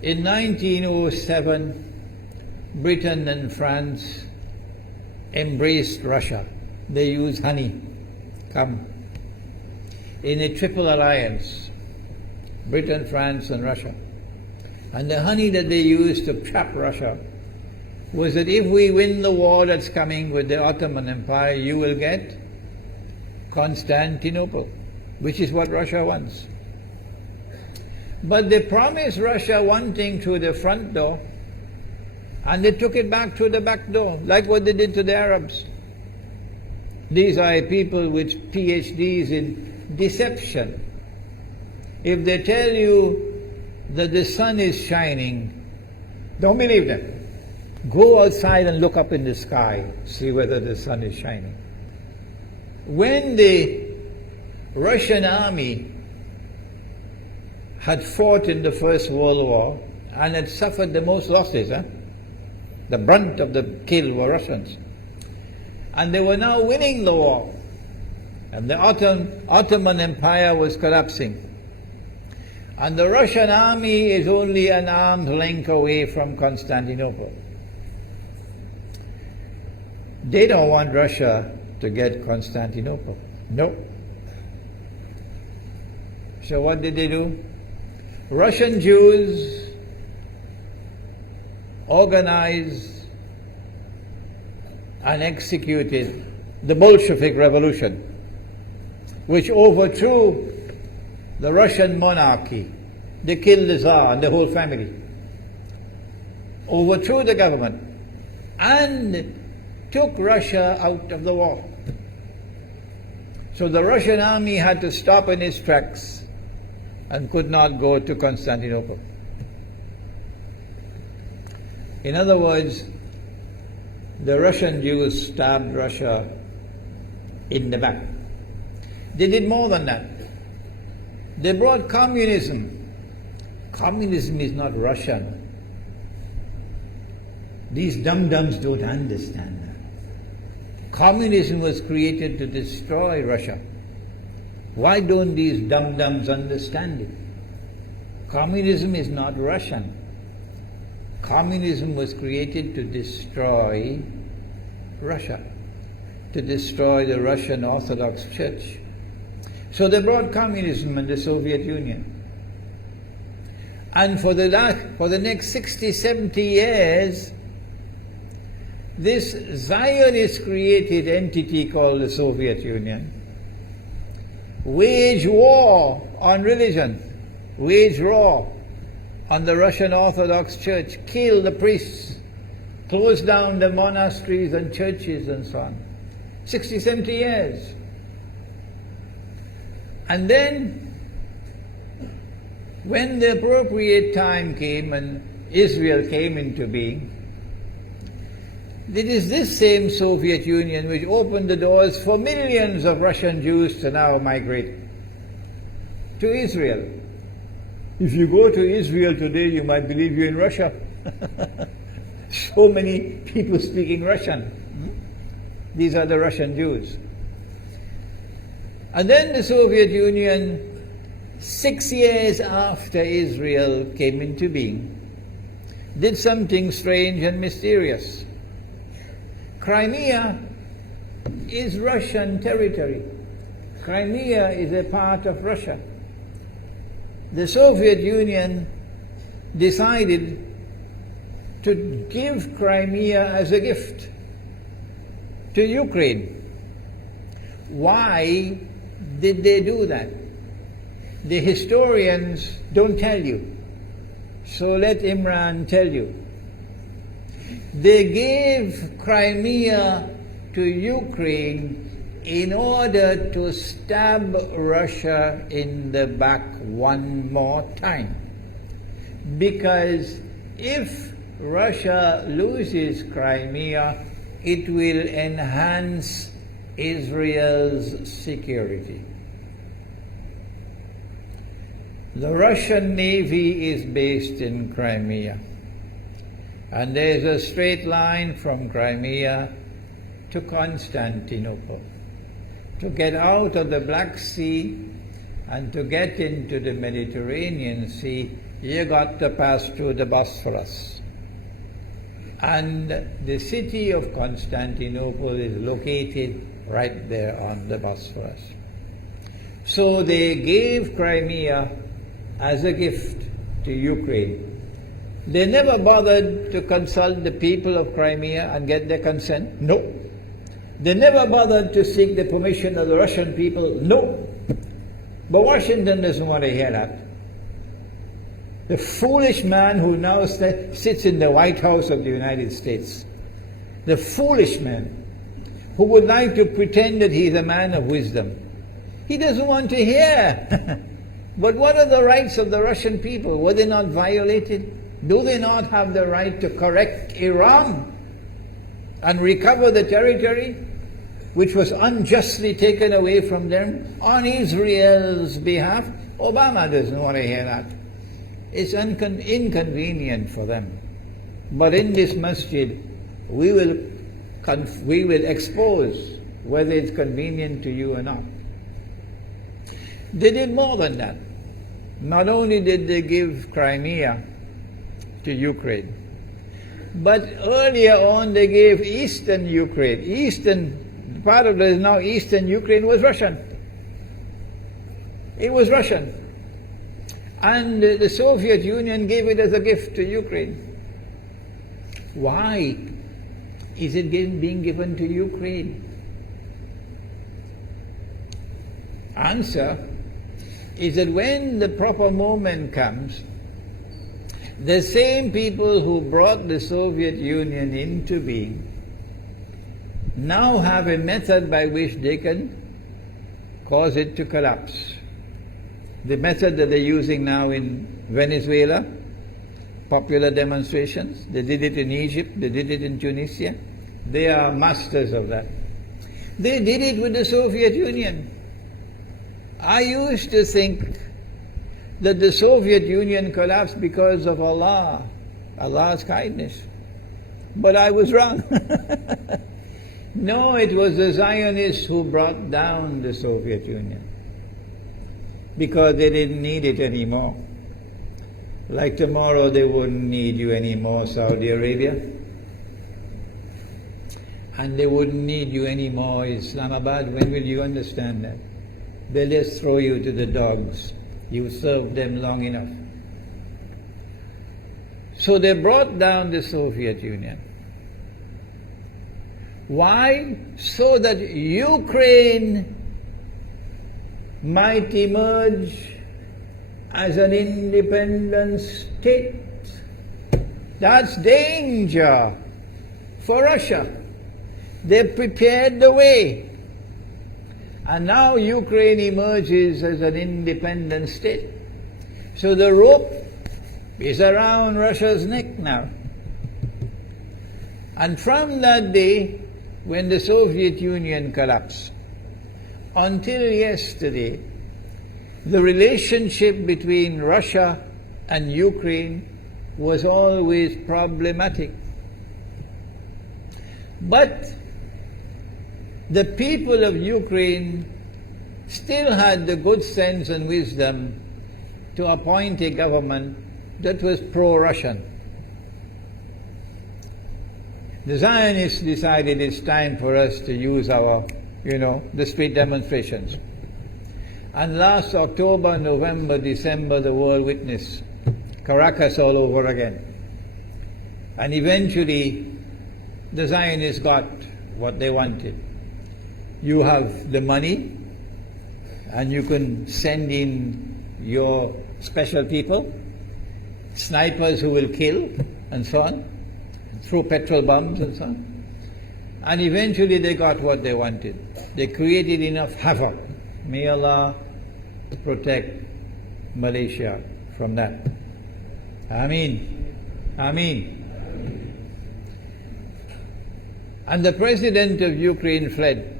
In 1907, Britain and France embraced Russia. They used honey, in a triple alliance, Britain, France and Russia. And the honey that they used to trap Russia was that if we win the war that's coming with the Ottoman Empire, you will get Constantinople, which is what Russia wants. But they promised Russia one thing through the front door, and they took it back through the back door, like what they did to the Arabs. These are people with PhDs in deception. If they tell you that the sun is shining, don't believe them. Go outside and look up in the sky, see whether the sun is shining. When the Russian army had fought in the First World War and had suffered the most losses, the brunt of the kill were Russians, and they were now winning the war, and the Ottoman Empire was collapsing, and the Russian army is only an arm's length away from Constantinople. They don't want Russia to get Constantinople. No. So what did they do? Russian Jews organized and executed the Bolshevik Revolution, which overthrew the Russian monarchy. They killed the Tsar and the whole family, overthrew the government, and took Russia out of the war. So the Russian army had to stop in its tracks and could not go to Constantinople. In other words, the Russian Jews stabbed Russia in the back. They did more than that. They brought communism. Communism is not Russian. These dum-dums don't understand that. Communism was created to destroy Russia. Why don't these dum-dums understand it? Communism is not Russian. Communism was created to destroy Russia, to destroy the Russian Orthodox Church. So they brought communism in the Soviet Union. And for the next 60, 70 years, this Zionist-created entity called the Soviet Union waged war on religion, waged war on the Russian Orthodox Church, killed the priests, closed down the monasteries and churches and so on. 60, 70 years. And then, when the appropriate time came and Israel came into being, it is this same Soviet Union which opened the doors for millions of Russian Jews to now migrate to Israel. If you go to Israel today, you might believe you're in Russia. So many people speaking Russian. These are the Russian Jews. And then the Soviet Union, 6 years after Israel came into being, did something strange and mysterious. Crimea is Russian territory. Crimea is a part of Russia. The Soviet Union decided to give Crimea as a gift to Ukraine. Why did they do that? The historians don't tell you. So let Imran tell you. They gave Crimea to Ukraine in order to stab Russia in the back one more time. Because if Russia loses Crimea, it will enhance Israel's security. The Russian Navy is based in Crimea, and there's a straight line from Crimea to Constantinople. To get out of the Black Sea and to get into the Mediterranean Sea, you got to pass through the Bosphorus. And the city of Constantinople is located right there on the Bosphorus. So they gave Crimea as a gift to Ukraine. They never bothered to consult the people of Crimea and get their consent. No. They never bothered to seek the permission of the Russian people. No. But Washington doesn't want to hear that. The foolish man who now sits in the White House of the United States, the foolish man who would like to pretend that he's a man of wisdom, he doesn't want to hear. But what are the rights of the Russian people? Were they not violated? Do they not have the right to correct Iran and recover the territory which was unjustly taken away from them on Israel's behalf? Obama doesn't want to hear that. It's inconvenient for them. But in this masjid, we will expose whether it's convenient to you or not. They did more than that. Not only did they give Crimea to Ukraine, but earlier on they gave eastern Ukraine. Eastern, part of it is now eastern Ukraine was Russian. It was Russian. And the Soviet Union gave it as a gift to Ukraine. Why is it being given to Ukraine? Answer is that when the proper moment comes, the same people who brought the Soviet Union into being now have a method by which they can cause it to collapse. The method that they're using now in Venezuela, popular demonstrations, they did it in Egypt, they did it in Tunisia, they are masters of that. They did it with the Soviet Union. I used to think that the Soviet Union collapsed because of Allah's kindness. But I was wrong. No, it was the Zionists who brought down the Soviet Union because they didn't need it anymore. Like tomorrow they wouldn't need you anymore, Saudi Arabia. And they wouldn't need you anymore, Islamabad. When will you understand that? They'll just throw you to the dogs. You served them long enough. So they brought down the Soviet Union. Why? So that Ukraine might emerge as an independent state. That's danger for Russia. They prepared the way. And now Ukraine emerges as an independent state. So the rope is around Russia's neck now. And from that day, when the Soviet Union collapsed, until yesterday, the relationship between Russia and Ukraine was always problematic. But the people of Ukraine still had the good sense and wisdom to appoint a government that was pro-Russian. The Zionists decided it's time for us to use our, the street demonstrations. And last October, November, December, the world witnessed Caracas all over again. And eventually, the Zionists got what they wanted. You have the money, and you can send in your special people, snipers who will kill, and so on, throw petrol bombs and so on. And eventually they got what they wanted. They created enough havoc. May Allah protect Malaysia from that. Ameen. Ameen. And the president of Ukraine fled.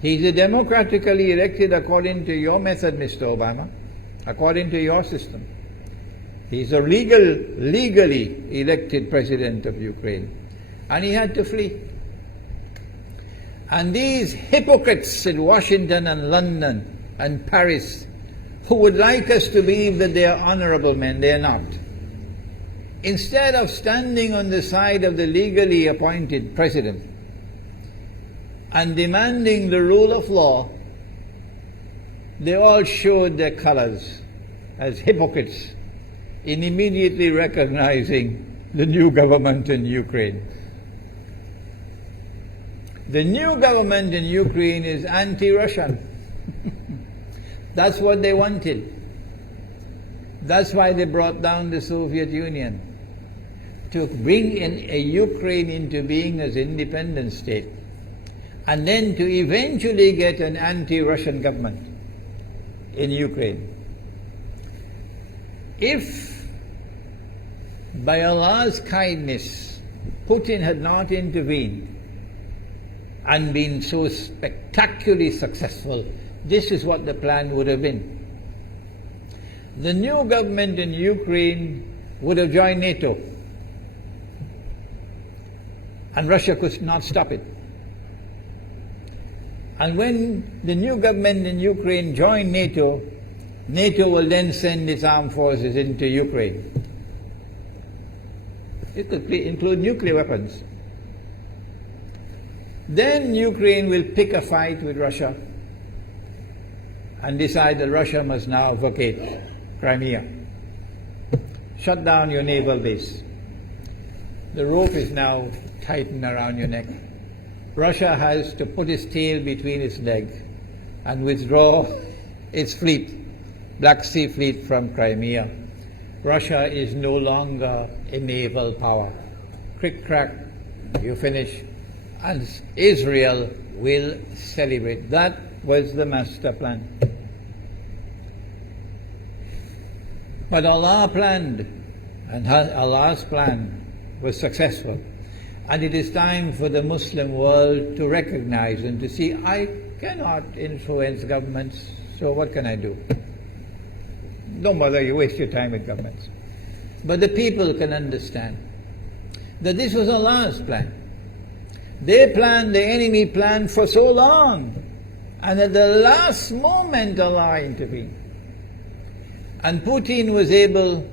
He's a democratically elected according to your method, Mr. Obama, according to your system. He's a legally elected president of Ukraine. And he had to flee. And these hypocrites in Washington and London and Paris who would like us to believe that they are honorable men. They are not. Instead of standing on the side of the legally appointed president and demanding the rule of law, they all showed their colors as hypocrites in immediately recognizing the new government in Ukraine. The new government in Ukraine is anti-Russian. That's what they wanted. That's why they brought down the Soviet Union, to bring in a Ukraine into being as an independent state, and then to eventually get an anti-Russian government in Ukraine. If by Allah's kindness Putin had not intervened and been so spectacularly successful, this is what the plan would have been. The new government in Ukraine would have joined NATO, and Russia could not stop it. And when the new government in Ukraine joined NATO, NATO will then send its armed forces into Ukraine. It could include nuclear weapons. Then Ukraine will pick a fight with Russia and decide that Russia must now vacate Crimea. Shut down your naval base. The rope is now tightened around your neck. Russia has to put its tail between its legs and withdraw its fleet, Black Sea Fleet, from Crimea. Russia is no longer a naval power. Crick crack, you finish. And Israel will celebrate. That was the master plan. But Allah planned, and Allah's plan was successful. And it is time for the Muslim world to recognize and to see, I cannot influence governments, so what can I do? Don't bother, you waste your time with governments. But the people can understand that this was Allah's plan. They planned, the enemy planned for so long, and at the last moment Allah intervened. And Putin was able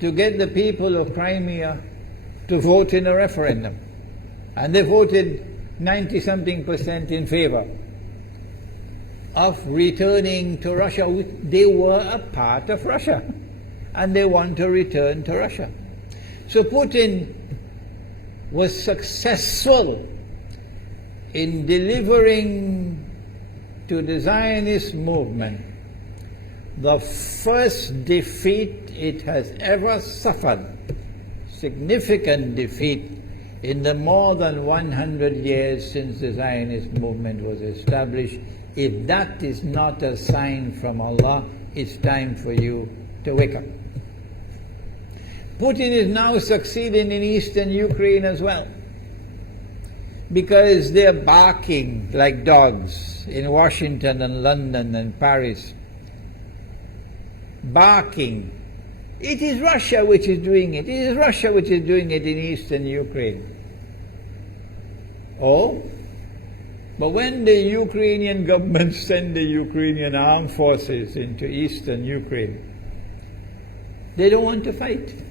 to get the people of Crimea to vote in a referendum. And they voted 90-something% in favor of returning to Russia. They were a part of Russia, and they want to return to Russia. So Putin was successful in delivering to the Zionist movement the first defeat it has ever suffered, significant defeat, in the more than 100 years since the Zionist movement was established. If that is not a sign from Allah, it's time for you to wake up. Putin is now succeeding in eastern Ukraine as well, because they're barking like dogs in Washington and London and Paris. Barking. It is Russia which is doing it. It is Russia which is doing it in eastern Ukraine. Oh, but when the Ukrainian government send the Ukrainian armed forces into eastern Ukraine, they don't want to fight.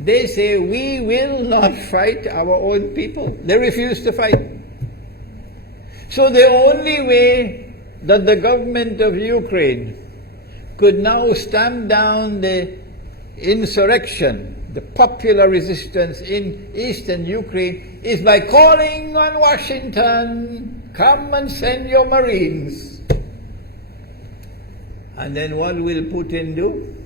They say, we will not fight our own people. They refuse to fight. So the only way that the government of Ukraine could now stamp down the insurrection, the popular resistance in eastern Ukraine, is by calling on Washington, come and send your Marines. And then what will Putin do?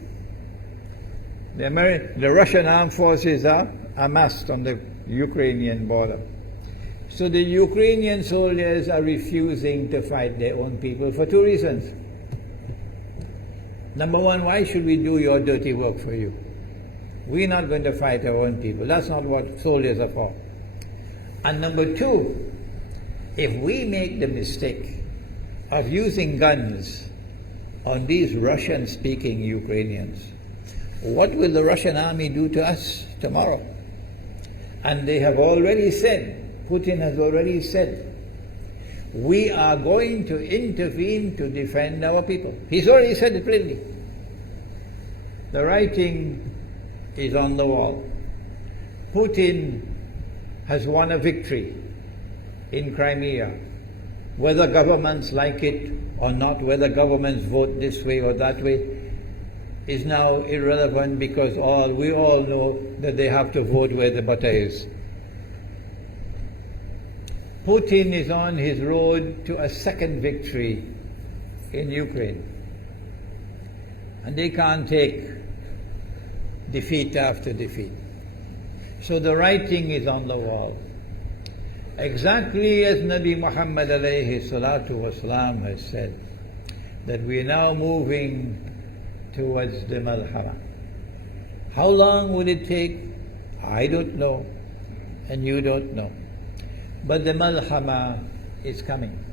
The Russian armed forces are amassed on the Ukrainian border. So the Ukrainian soldiers are refusing to fight their own people for two reasons. Number one, why should we do your dirty work for you? We're not going to fight our own people. That's not what soldiers are for. And number two, if we make the mistake of using guns on these Russian-speaking Ukrainians, what will the Russian army do to us tomorrow? And they have already said, Putin has already said, we are going to intervene to defend our people. He's already said it plainly. The writing is on the wall. Putin has won a victory in Crimea. Whether governments like it or not, whether governments vote this way or that way, is now irrelevant, because we all know that they have to vote where the butter is. Putin is on his road to a second victory in Ukraine. And they can't take defeat after defeat. So the writing is on the wall. Exactly as Nabi Muhammad alayhi salatu wasalam has said, that we are now moving towards the Malhama. How long will it take? I don't know, and you don't know. But the Malhama is coming.